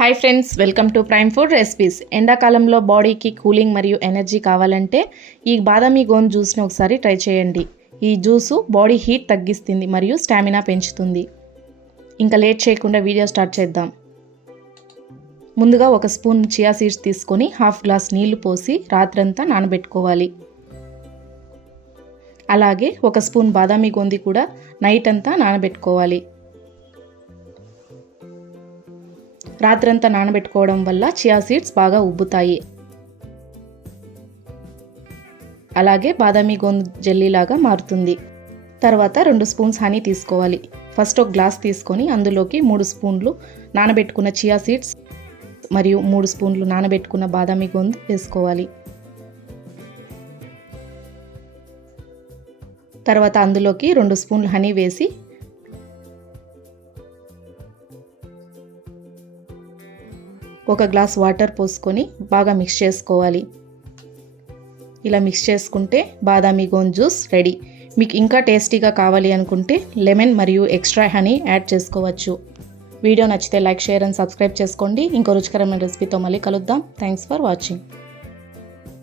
Hi friends, welcome to prime food recipes. ఎండాకాలంలో బాడీకి cooling మరియు ఎనర్జీ కావాలంటే ఈ బాదామి గోంద్ జ్యూస్ని ఒకసారి ట్రై చేయండి. ఈ జ్యూసు బాడీ హీట్ తగ్గిస్తుంది మరియు స్టామినా పెంచుతుంది. ఇంకా లేట్ చేయకుండా వీడియో స్టార్ట్ చేద్దాం. ముందుగా ఒక స్పూన్ చియా సీడ్స్ తీసుకొని హాఫ్ గ్లాస్ నీళ్లు పోసి రాత్రంతా నానబెట్టుకోవాలి. అలాగే ఒక స్పూన్ బాదామి గోంది కూడా నైట్ అంతా నానబెట్టుకోవాలి. రాత్రంతా నానబెట్టుకోవడం వల్ల చియా సీడ్స్ బాగా ఉబ్బుతాయి. అలాగే బాదామి గోంద్ జెల్లీలాగా మారుతుంది. తర్వాత 2 స్పూన్స్ హనీ తీసుకోవాలి. ఫస్ట్ ఒక గ్లాస్ తీసుకొని అందులోకి 3 స్పూన్లు నానబెట్టుకున్న చియా సీడ్స్ మరియు 3 స్పూన్లు నానబెట్టుకున్న బాదామి గోంద్ వేసుకోవాలి. తర్వాత అందులోకి 2 స్పూన్లు హనీ వేసి ఒక గ్లాస్ వాటర్ పోసుకొని బాగా మిక్స్ చేసుకోవాలి. ఇలా మిక్స్ చేసుకుంటే బాదామి గోంద్ జ్యూస్ రెడీ. మీకు ఇంకా టేస్టీగా కావాలి అనుకుంటే లెమన్ మరియు ఎక్స్ట్రా హనీ యాడ్ చేసుకోవచ్చు. వీడియో నచ్చితే లైక్, షేర్ అండ్ సబ్స్క్రైబ్ చేసుకోండి. ఇంకో రుచికరమైన రెసిపీతో మళ్ళీ కలుద్దాం. Thanks for watching.